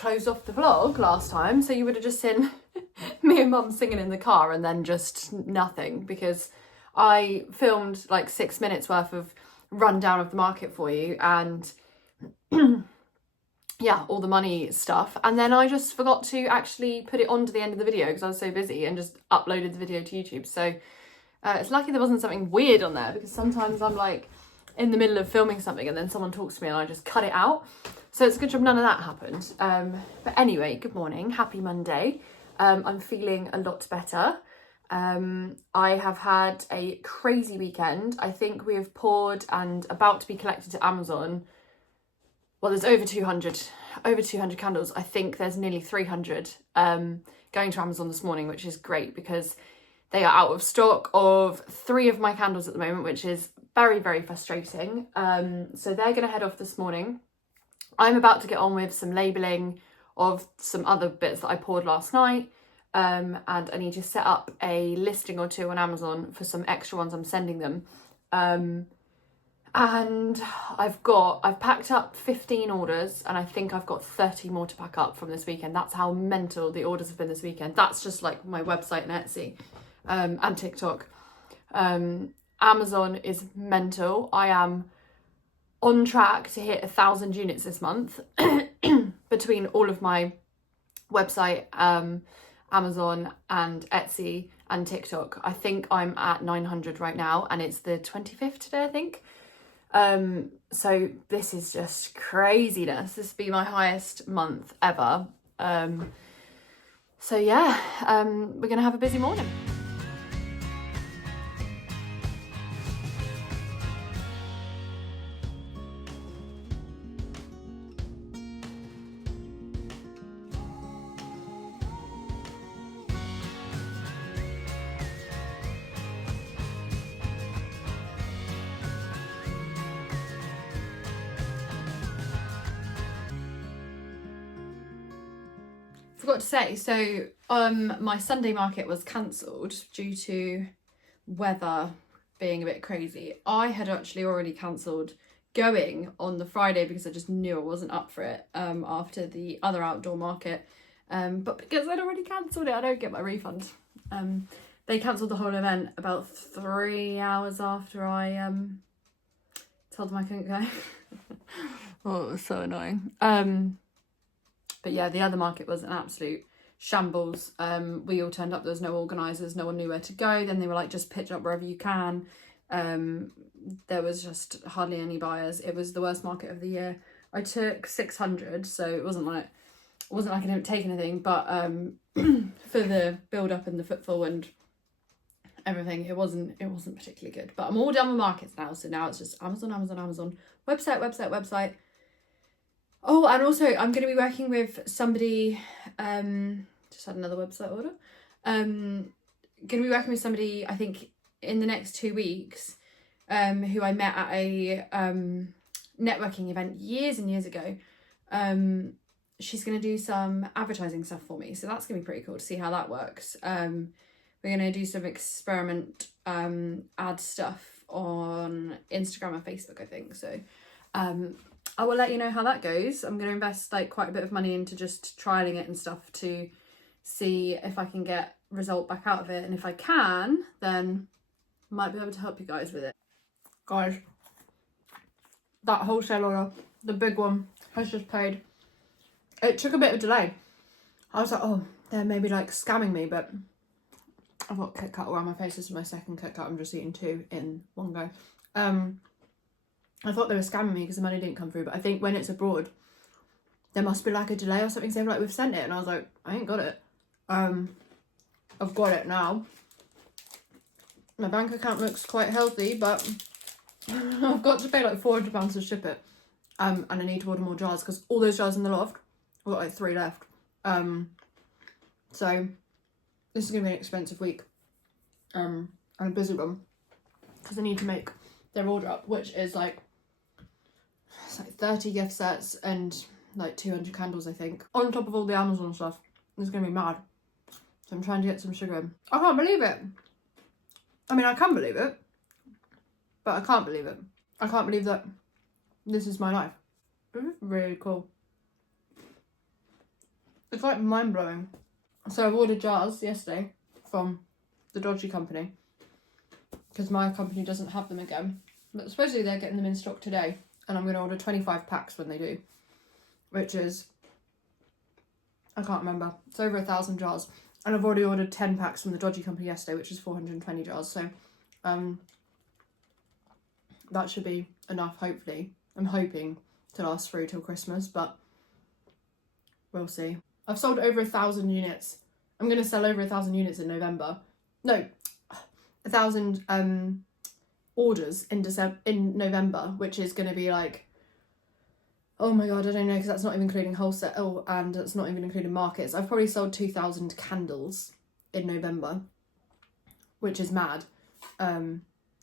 closed off the vlog last time, so you would have just seen me and Mum singing in the car and then just nothing, because I filmed like 6 minutes worth of rundown of the market for you and yeah, all the money stuff, and then I just forgot to actually put it on to the end of the video because I was so busy and just uploaded the video to YouTube. So it's lucky there wasn't something weird on there, because sometimes I'm like in the middle of filming something and then someone talks to me and I just cut it out. So it's a good job none of that happened. But anyway, good morning, happy Monday. I'm feeling a lot better. I have had a crazy weekend. I think we have poured and about to be collected to Amazon. Well, there's over 200 candles. I think there's nearly 300 going to Amazon this morning, which is great because they are out of stock of 3 of my candles at the moment, which is very, very frustrating. So they're going to head off this morning. I'm about to get on with some labelling of some other bits that I poured last night. And I need to set up a listing or 2 on Amazon for some extra ones I'm sending them. And I've packed up 15 orders and I think I've got 30 more to pack up from this weekend. That's how mental the orders have been this weekend. That's just like my website and Etsy and TikTok. Amazon is mental. I am on track to hit 1,000 units this month between all of my website, Amazon and Etsy and TikTok. I think I'm at 900 right now and it's the 25th today, I think. So this is just craziness. This will be my highest month ever. So yeah, we're gonna have a busy morning. Forgot to say, so my Sunday market was cancelled due to weather being a bit crazy. I had actually already cancelled going on the Friday because I just knew I wasn't up for it after the other outdoor market. But because I'd already cancelled it, I don't get my refund. They cancelled the whole event about 3 hours after I told them I couldn't go. Oh, it was so annoying. But yeah, the other market was an absolute shambles. We all turned up, there was no organisers, no one knew where to go. Then they were like, just pitch up wherever you can. There was just hardly any buyers. It was the worst market of the year. I took 600, so it wasn't like I didn't take anything, but for the build up and the footfall and everything, it wasn't particularly good. But I'm all done with markets now, so now it's just Amazon, website. Oh, and also I'm going to be working with somebody, just had another website order, going to be working with somebody, I think, in the next 2 weeks, who I met at a networking event years and years ago. She's going to do some advertising stuff for me, so that's going to be pretty cool to see how that works. We're going to do some experiment ad stuff on Instagram and Facebook, I think, so I will let you know how that goes. I'm going to invest like quite a bit of money into just trialing it and stuff to see if I can get result back out of it, and if I can, then I might be able to help you guys with it. Guys, that wholesale order, the big one, has just paid. It took a bit of a delay. I was like, oh, they're maybe like scamming me, but I've got Kit Kat around my face. This is my second Kit Kat. I'm just eating 2 in one go. I thought they were scamming me because the money didn't come through, but I think when it's abroad, there must be like a delay or something. So like, we've sent it, and I was like, I ain't got it. I've got it now. My bank account looks quite healthy, but I've got to pay like £400 to ship it. And I need to order more jars because all those jars in the loft, I've got like 3 left. So this is gonna be an expensive week, and a busy one, because I need to make their order up, which is like, it's like 30 gift sets and like 200 candles, I think, on top of all the Amazon stuff. It's gonna be mad. So I'm trying to get some sugar in. I can't believe it. I mean, I can believe it, but I can't believe it. I can't believe that this is my life. This is really cool. It's like mind-blowing. So I've ordered jars yesterday from the dodgy company because my company doesn't have them again. But supposedly they're getting them in stock today, and I'm going to order 25 packs when they do, which is, I can't remember, it's over 1,000 jars. And I've already ordered 10 packs from the dodgy company yesterday, which is 420 jars. So that should be enough, hopefully. I'm hoping to last through till Christmas, but we'll see. I've sold over 1,000 units. I'm going to sell over 1,000 units in November. No, 1,000 orders in November, which is going to be like, oh my god, I don't know, because that's not even including wholesale, and it's not even including markets. I've probably sold 2,000 candles in November, which is mad.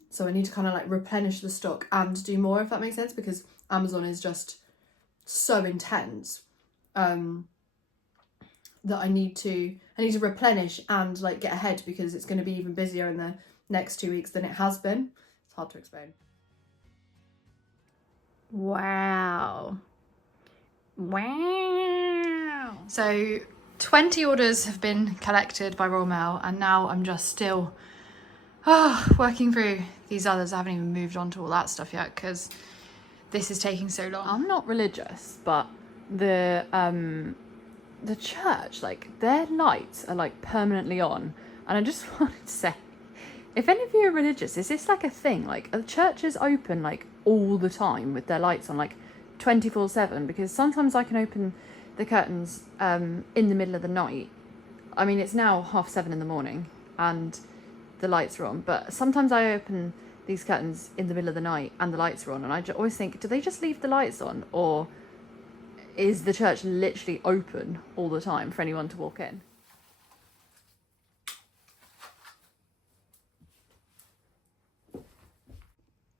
So I need to kind of like replenish the stock and do more, if that makes sense, because Amazon is just so intense. That I need to replenish and like get ahead, because it's going to be even busier in the next 2 weeks than it has been. It's hard to explain. Wow. So 20 orders have been collected by Royal Mail, and now I'm just still working through these others. I haven't even moved on to all that stuff yet because this is taking so long. I'm not religious, but the church, like, their lights are like permanently on, and I just wanted to say, if any of you are religious, is this like a thing? Like, are the churches open like all the time with their lights on, like 24/7? Because sometimes I can open the curtains in the middle of the night. I mean, it's now 7:30 in the morning and the lights are on, but sometimes I open these curtains in the middle of the night and the lights are on, and I always think, do they just leave the lights on, or is the church literally open all the time for anyone to walk in?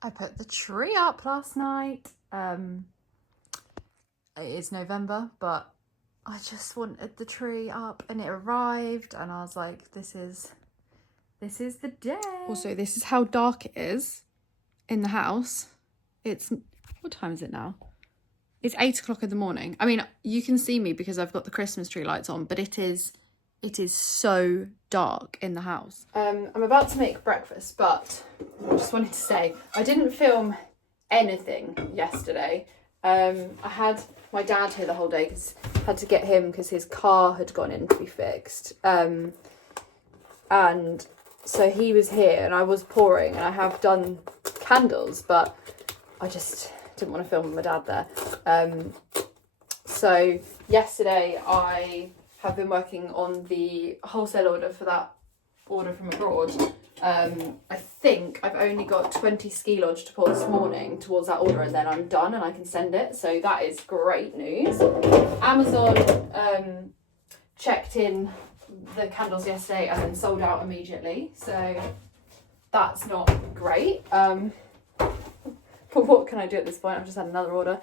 I put the tree up last night. It is November, but I just wanted the tree up, and it arrived, and I was like, this is the day. Also, this is how dark it is in the house. It's, what time is it now? It's 8 o'clock in the morning. I mean, you can see me because I've got the Christmas tree lights on, but it is so dark in the house. I'm about to make breakfast, but I just wanted to say, I didn't film anything yesterday. I had my dad here the whole day because I had to get him because his car had gone in to be fixed. And so he was here, and I was pouring, and I have done candles, but I just didn't want to film with my dad there. So yesterday I have been working on the wholesale order for that order from abroad. I think I've only got 20 ski lodge to pour this morning towards that order, and then I'm done and I can send it. So that is great news. Amazon checked in the candles yesterday and then sold out immediately. So that's not great. But what can I do at this point? I've just had another order.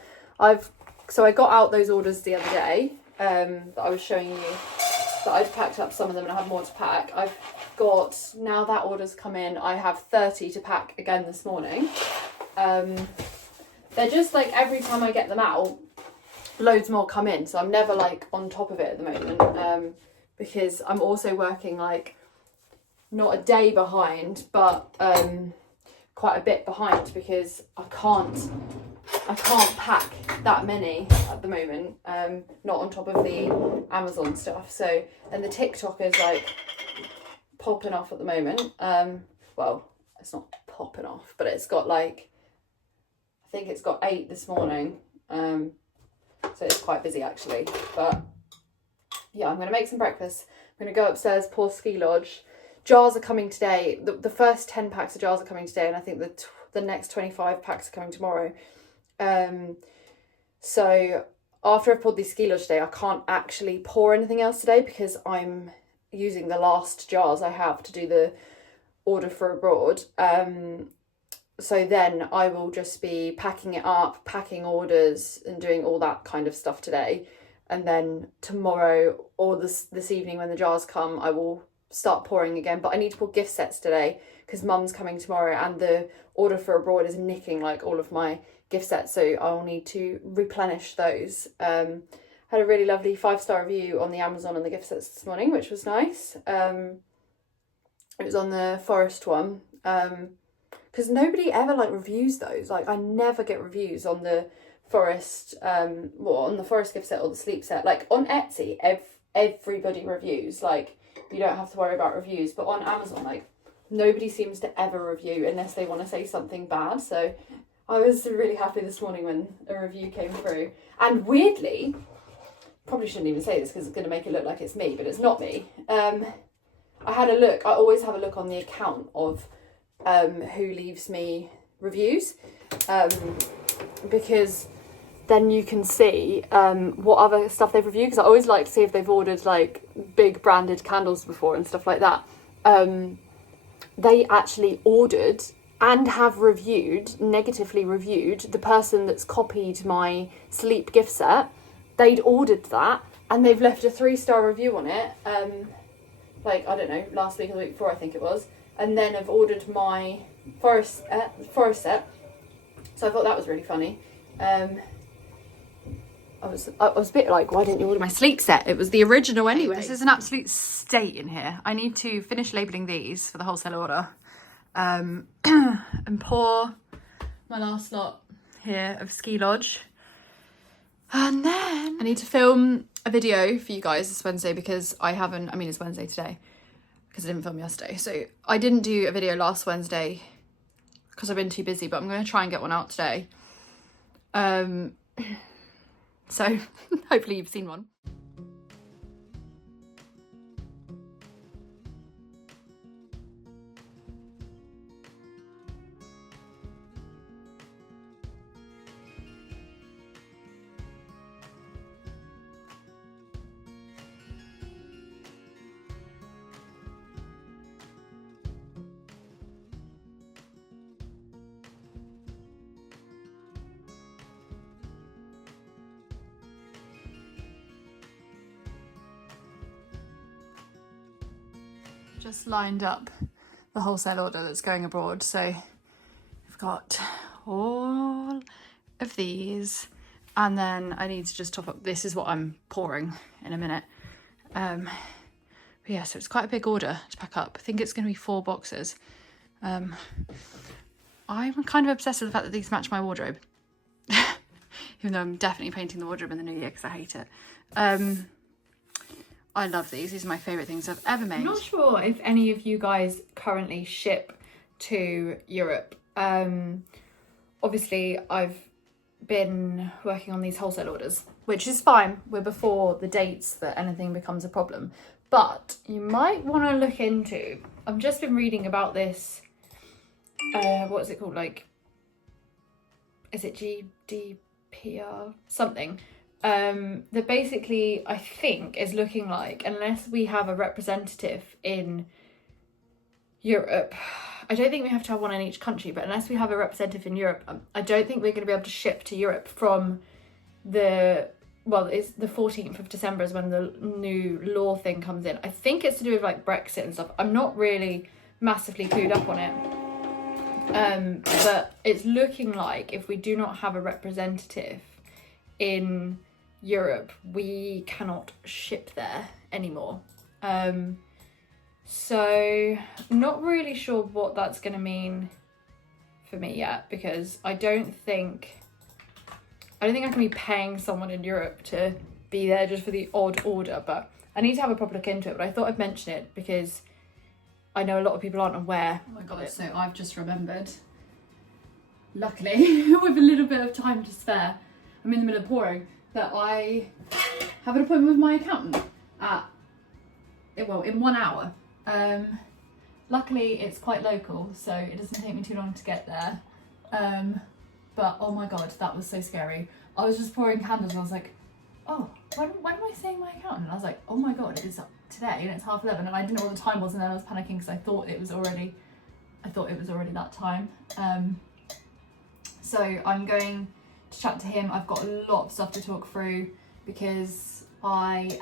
So I got out those orders the other day that I was showing you, that I'd packed up some of them and I have more to pack. I've got, now that order's come in, I have 30 to pack again this morning. They're just like, every time I get them out, loads more come in. So I'm never like on top of it at the moment, because I'm also working like not a day behind, but quite a bit behind, because I can't pack that many at the moment, not on top of the Amazon stuff. So, and the TikTok is like popping off at the moment. Well, it's not popping off, but it's got like, I think it's got 8 this morning. So it's quite busy actually, but yeah, I'm going to make some breakfast. I'm going to go upstairs, pour ski lodge. Jars are coming today. The first 10 packs of jars are coming today, and I think the next 25 packs are coming tomorrow. So after I've poured these ski lodge today, I can't actually pour anything else today because I'm using the last jars I have to do the order for abroad. So then I will just be packing it up, packing orders and doing all that kind of stuff today. And then tomorrow or this evening when the jars come, I will start pouring again. But I need to pour gift sets today because Mum's coming tomorrow, and the order for abroad is nicking like all of my gift sets, so I'll need to replenish those. And had a really lovely 5-star review on the Amazon and the gift sets this morning, which was nice. It was on the forest one, because nobody ever like reviews those. Like I never get reviews on the forest, on the forest gift set or the sleep set. Like on Etsy, everybody reviews. Like you don't have to worry about reviews, but on Amazon, like nobody seems to ever review unless they want to say something bad. So I was really happy this morning when a review came through. And weirdly, probably shouldn't even say this because it's going to make it look like it's me, but it's not me. I had a look. I always have a look on the account of who leaves me reviews, because then you can see what other stuff they've reviewed, because I always like to see if they've ordered like big branded candles before and stuff like that. They actually ordered and have negatively reviewed the person that's copied my sleep gift set. They'd ordered that and they've left a 3-star review on it, like, I don't know, last week or the week before I think it was, and then have ordered my forest set. So I thought that was really funny. I was a bit like, why didn't you order my sleep set? It was the original anyway. This is an absolute state in here. I need to finish labelling these for the wholesale order, and pour my last lot here of Ski Lodge. And then I need to film a video for you guys this Wednesday because it's Wednesday today because I didn't film yesterday. So I didn't do a video last Wednesday because I've been too busy, but I'm going to try and get one out today. So hopefully you've seen one. Just lined up the wholesale order that's going abroad, so I've got all of these, and then I need to just top up. This is what I'm pouring in a minute. But yeah, so it's quite a big order to pack up. I think it's going to be 4 boxes. I'm kind of obsessed with the fact that these match my wardrobe, even though I'm definitely painting the wardrobe in the new year because I hate it. I love these. These are my favourite things I've ever made. I'm not sure if any of you guys currently ship to Europe. Obviously, I've been working on these wholesale orders, which is fine. We're before the dates that anything becomes a problem. But you might want to look into... I've just been reading about this... what is it called? Like... Is it GDPR? Something. That basically, I think, is looking like, unless we have a representative in Europe, I don't think we have to have one in each country, but unless we have a representative in Europe, I don't think we're going to be able to ship to Europe from it's the 14th of December is when the new law thing comes in. I think it's to do with like Brexit and stuff. I'm not really massively clued up on it. But it's looking like if we do not have a representative in Europe, we cannot ship there anymore. So I'm not really sure what that's going to mean for me yet, because I don't think I can be paying someone in Europe to be there just for the odd order, but I need to have a proper look into it. But I thought I'd mention it because I know a lot of people aren't aware. Oh my god, so I've just remembered, luckily with a little bit of time to spare, I'm in the middle of pouring, that I have an appointment with my accountant in 1 hour. Luckily it's quite local, so it doesn't take me too long to get there. But oh my god, that was so scary. I was just pouring candles and I was like, oh, when am I seeing my accountant? And I was like, oh my god, it is today and it's 11:30, and I didn't know what the time was, and then I was panicking because I thought it was already that time. So I'm going to chat to him. I've got a lot of stuff to talk through because I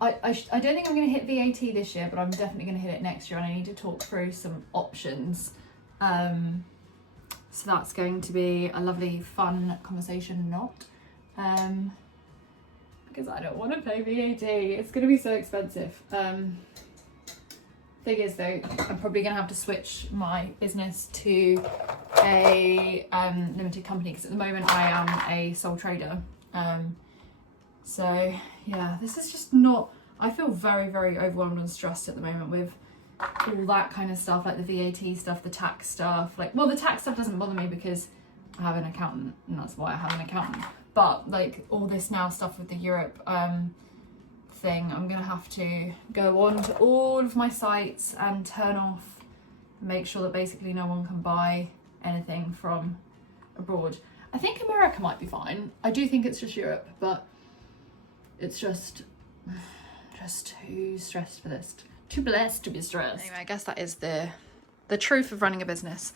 don't think I'm going to hit VAT this year, but I'm definitely going to hit it next year, and I need to talk through some options. So that's going to be a lovely, fun conversation, because I don't want to pay VAT. It's going to be so expensive. Thing is though, I'm probably going to have to switch my business to a limited company, because at the moment I am a sole trader. So yeah, this is just not, I feel very, very overwhelmed and stressed at the moment with all that kind of stuff, like the VAT stuff, the tax stuff. Like, well, the tax stuff doesn't bother me because I have an accountant, and that's why I have an accountant. But like all this now stuff with the Europe thing, I'm gonna have to go on to all of my sites and turn off, make sure that basically no one can buy anything from abroad. I think America might be fine. I do think it's just Europe, but it's just too stressed for this. Too blessed to be stressed. Anyway, I guess that is the truth of running a business.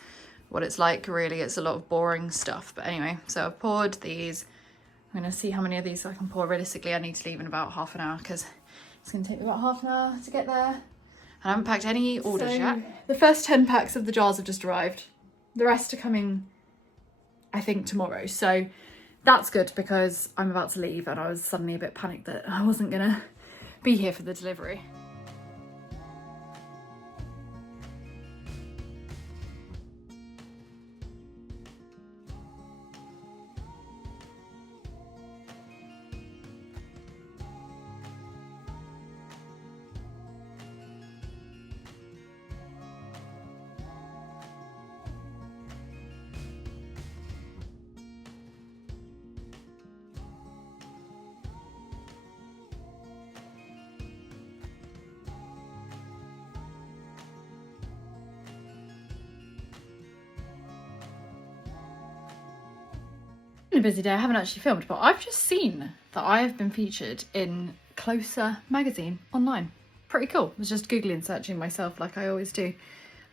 What it's like, really, it's a lot of boring stuff. But anyway, so I've poured these. I'm going to see how many of these I can pour. Realistically, I need to leave in about half an hour because it's going to take me about half an hour to get there. And I haven't packed any orders yet. The first 10 packs of the jars have just arrived. The rest are coming, I think, tomorrow. So that's good because I'm about to leave and I was suddenly a bit panicked that I wasn't going to be here for the delivery. A busy day. I haven't actually filmed, but I've just seen that I have been featured in Closer magazine online. Pretty cool. I was just googling, searching myself like I always do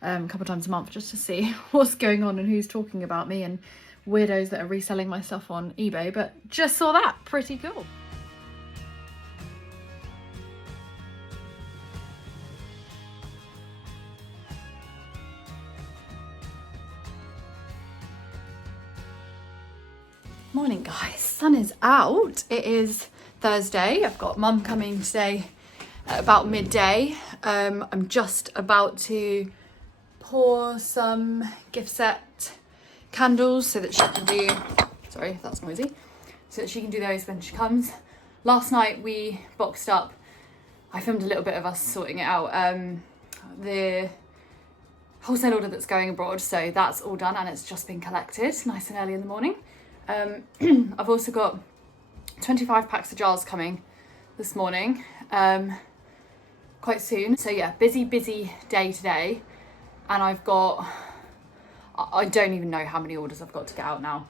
a couple of times a month just to see what's going on and who's talking about me and weirdos that are reselling my stuff on eBay, but just saw that. Pretty cool. Morning guys, sun is out. It is Thursday. I've got mum coming today at about midday. I'm just about to pour some gift set candles so that she can do, sorry if that's noisy, so that she can do those when she comes. Last night we boxed up, I filmed a little bit of us sorting it out, the wholesale order that's going abroad, so that's all done and it's just been collected nice and early in the morning. I've also got 25 packs of jars coming this morning, quite soon. So yeah, busy day today. And I've got, I don't even know how many orders I've got to get out now.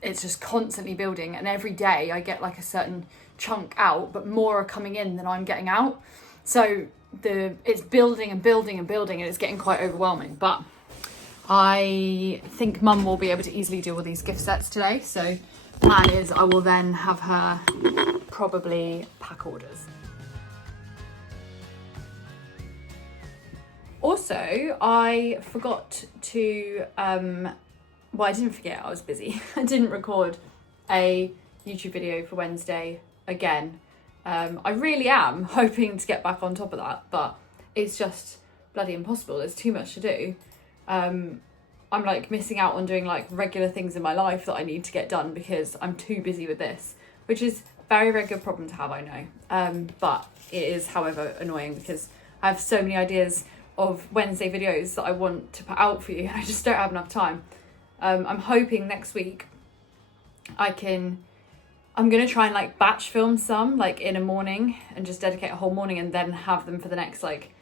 It's just constantly building, and every day I get like a certain chunk out, but more are coming in than I'm getting out. So it's building and building and building, and it's getting quite overwhelming. But I think mum will be able to easily do all these gift sets today. So plan is I will then have her probably pack orders. Also, I forgot to, well, I didn't forget, I was busy. I didn't record a YouTube video for Wednesday again. I really am hoping to get back on top of that, but it's just bloody impossible. There's too much to do. I'm like missing out on doing like regular things in my life that I need to get done because I'm too busy with this, which is a very, very good problem to have, I know. But it is, however, annoying because I have so many ideas of Wednesday videos that I want to put out for you. I just don't have enough time. I'm hoping next week I'm going to try and like batch film some like in a morning and just dedicate a whole morning and then have them for the next like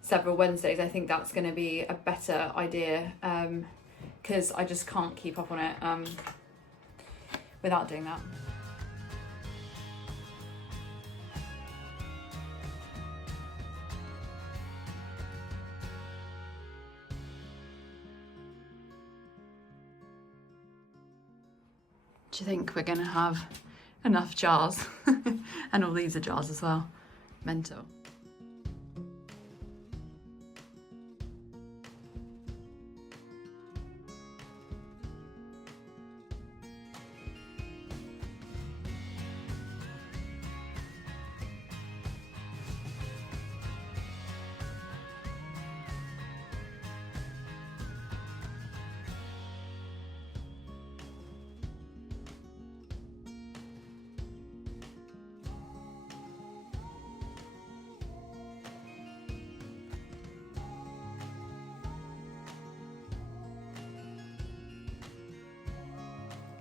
several Wednesdays. I think that's going to be a better idea because I just can't keep up on it without doing that. Do you think we're going to have enough jars? And all these are jars as well. Mental.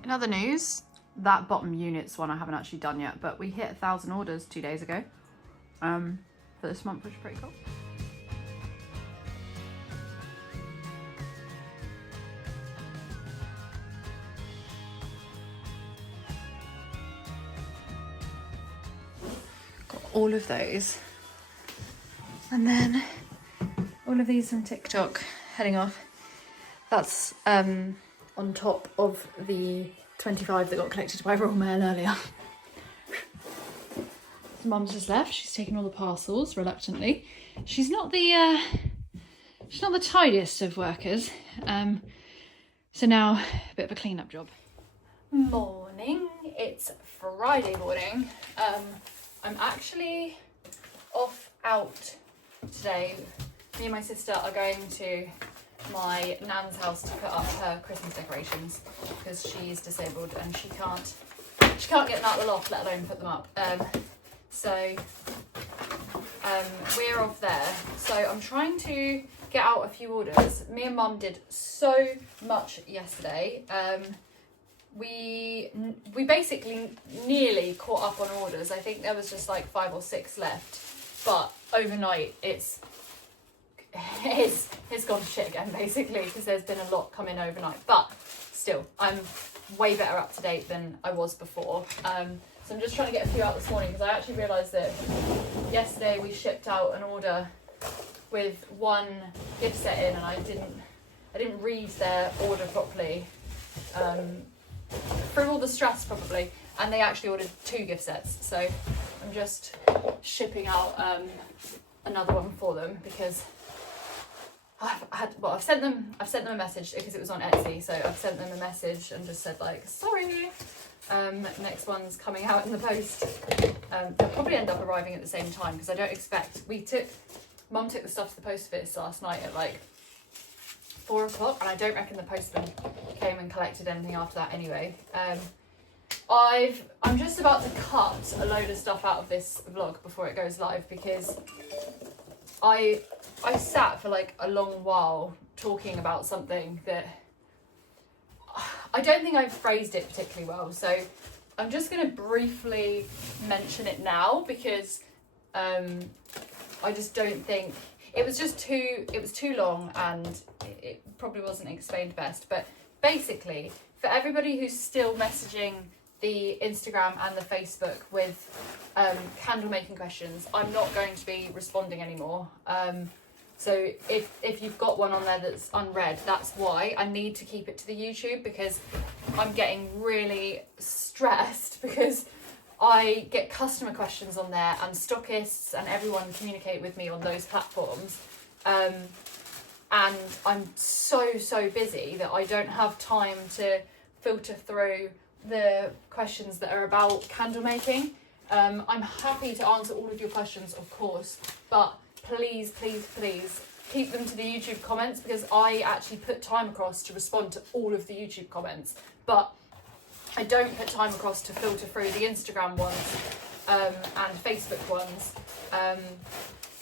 In other news, that bottom units one I haven't actually done yet, but we hit 1,000 orders 2 days ago for this month, which is pretty cool. Got all of those, and then all of these from TikTok heading off. That's on top of the 25 that got collected by Royal Mail earlier. Mum's just left. She's taken all the parcels reluctantly. She's not the tidiest of workers. So now a bit of a clean-up job. Morning. It's Friday morning. I'm actually off out today. Me and my sister are going to my nan's house to put up her Christmas decorations because she's disabled and she can't get them out of the loft, let alone put them up. So we're off there. So I'm trying to get out a few orders. Me and Mum did so much yesterday. We basically nearly caught up on orders. I think there was just like 5 or 6 left, but overnight it's gone to shit again basically because there's been a lot come in overnight. But still, I'm way better up to date than I was before. So I'm just trying to get a few out this morning because I actually realised that yesterday we shipped out an order with 1 gift set in and I didn't read their order properly. Through all the stress probably, and they actually ordered 2 gift sets, so I'm just shipping out another one for them because I've sent them a message because it was on Etsy, so I've sent them a message and just said like sorry, next one's coming out in the post. They'll probably end up arriving at the same time because I don't expect, Mum took the stuff to the post office last night at like 4 o'clock, and I don't reckon the postman came and collected anything after that anyway. I'm just about to cut a load of stuff out of this vlog before it goes live because I sat for like a long while talking about something that I don't think I've phrased it particularly well, so I'm just going to briefly mention it now because I just don't think it was too long and it probably wasn't explained best. But basically, for everybody who's still messaging the Instagram and the Facebook with candle making questions, I'm not going to be responding anymore. So if you've got one on there that's unread, that's why. I need to keep it to the YouTube because I'm getting really stressed because I get customer questions on there and stockists and everyone communicate with me on those platforms. And I'm so busy that I don't have time to filter through the questions that are about candle making. I'm happy to answer all of your questions, of course, but please keep them to the YouTube comments because I actually put time across to respond to all of the YouTube comments, but I don't put time across to filter through the Instagram ones and Facebook ones.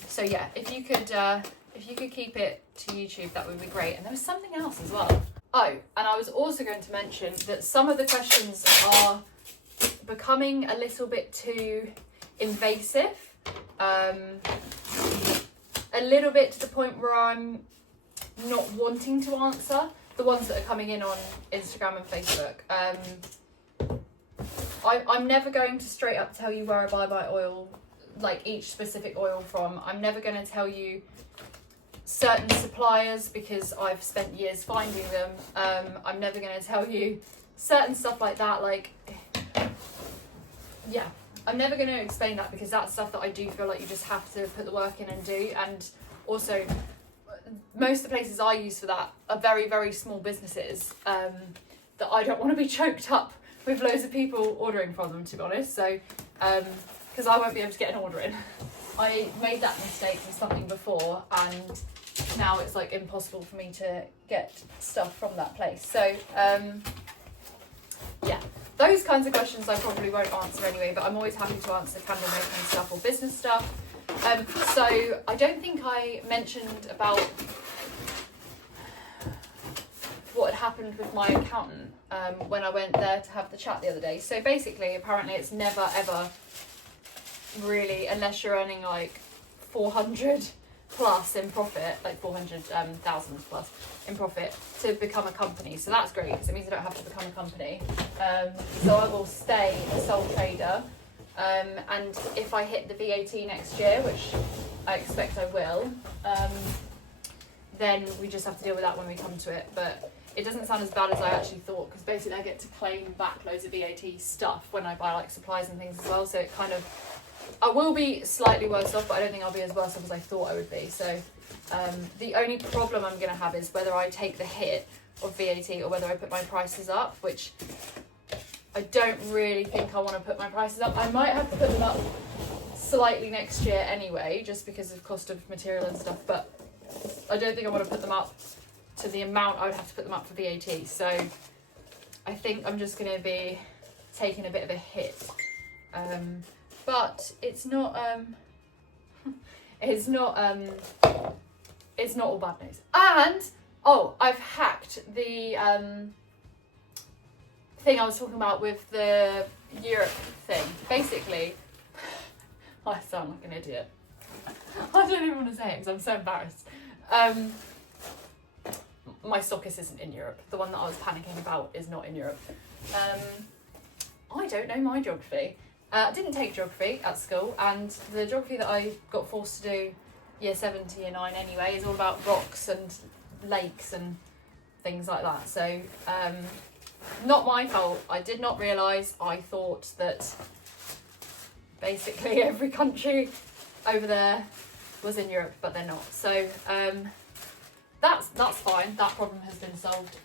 So yeah, if you could keep it to YouTube, that would be great. And there was something else as well. Oh, and I was also going to mention that some of the questions are becoming a little bit too invasive. A little bit to the point where I'm not wanting to answer the ones that are coming in on Instagram and Facebook. I'm never going to straight up tell you where I buy my oil, like each specific oil from. I'm never going to tell you certain suppliers because I've spent years finding them. I'm never going to tell you certain stuff like that. Like, yeah, I'm never going to explain that because that's stuff that I do feel like you just have to put the work in and do. And also, most of the places I use for that are very, very small businesses that I don't want to be choked up with loads of people ordering from them, to be honest. So, because I won't be able to get an order in. I made that mistake with something before and now it's like impossible for me to get stuff from that place. So, yeah, those kinds of questions I probably won't answer anyway, but I'm always happy to answer candle making stuff or business stuff. So I don't think I mentioned about what had happened with my accountant when I went there to have the chat the other day. So basically, apparently it's never ever really, unless you're earning like 400 plus in profit, like 400,000 plus in profit, to become a company. So that's great because it means I don't have to become a company. So I will stay a sole trader. And if I hit the VAT next year, which I expect I will, then we just have to deal with that when we come to it. But it doesn't sound as bad as I actually thought, because basically I get to claim back loads of VAT stuff when I buy like supplies and things as well. So it kind of, I will be slightly worse off, but I don't think I'll be as worse off as I thought I would be. So the only problem I'm going to have is whether I take the hit of VAT or whether I put my prices up, which I don't really think I want to put my prices up. I might have to put them up slightly next year anyway, just because of cost of material and stuff, but I don't think I want to put them up to the amount I would have to put them up for VAT. So I think I'm just going to be taking a bit of a hit. But it's not it's not all bad news. And I've hacked the thing I was talking about with the Europe thing. Basically, I sound like an idiot. I don't even want to say it because I'm so embarrassed. My stockist isn't in Europe. The one that I was panicking about is not in Europe. I don't know my geography. I didn't take geography at school, and the geography that I got forced to do year 7 to year 9 anyway is all about rocks and lakes and things like that. So not my fault. I did not realise. I thought that basically every country over there was in Europe, but they're not. So that's fine. That problem has been solved.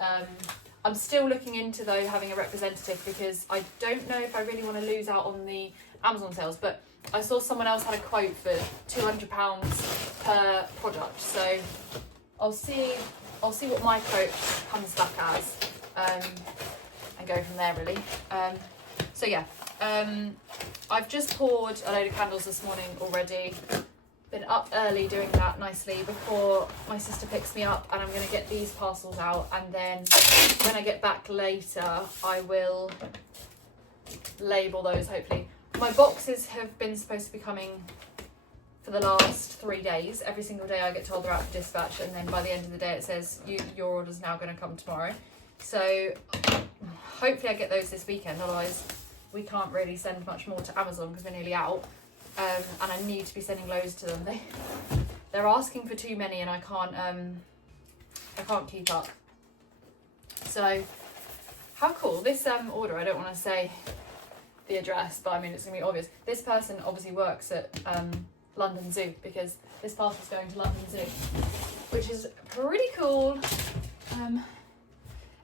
I'm still looking into, though, having a representative, because I don't know if I really want to lose out on the Amazon sales, but I saw someone else had a quote for £200 per product. So I'll see what my quote comes back as, and go from there, really. So yeah, I've just poured a load of candles this morning already. Been up early doing that nicely before my sister picks me up, and I'm going to get these parcels out, and then when I get back later I will label those, hopefully. My boxes have been supposed to be coming for the last 3 days. Every single day I get told they're out for dispatch, and then by the end of the day it says your order's now going to come tomorrow. So hopefully I get those this weekend, otherwise we can't really send much more to Amazon because we're nearly out. And I need to be sending loads to them. They're asking for too many, and I can't keep up. So how cool. This order, I don't want to say the address, but I mean it's gonna be obvious. This person obviously works at London Zoo, because this parcel's going to London Zoo, which is pretty cool.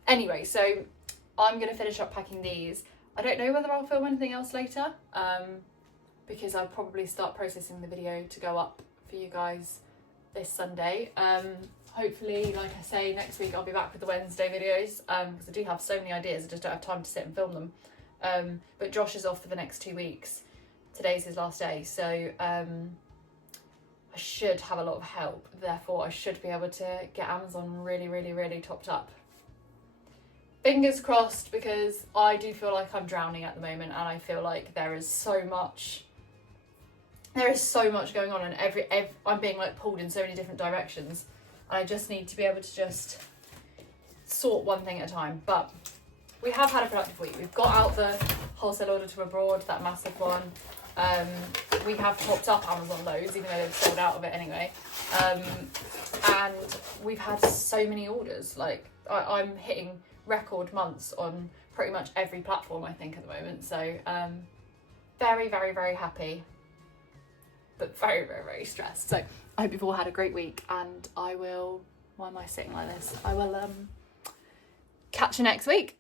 Anyway, so I'm gonna finish up packing these. I don't know whether I'll film anything else later, because I'll probably start processing the video to go up for you guys this Sunday. Hopefully, like I say, next week I'll be back with the Wednesday videos, because I do have so many ideas, I just don't have time to sit and film them. But Josh is off for the next 2 weeks. Today's his last day, so I should have a lot of help. Therefore, I should be able to get Amazon really, really, really topped up. Fingers crossed, because I do feel like I'm drowning at the moment, and I feel like there is so much going on, and every I'm being like pulled in so many different directions, and I just need to be able to just sort one thing at a time. But we have had a productive week. We've got out the wholesale order to abroad, that massive one. We have topped up Amazon loads, even though they've sold out of it anyway. And we've had so many orders. Like I'm hitting record months on pretty much every platform, I think, at the moment. So very, very, very happy, but very, very, very stressed. So I hope you've all had a great week, and I will, why am I sitting like this? I will catch you next week.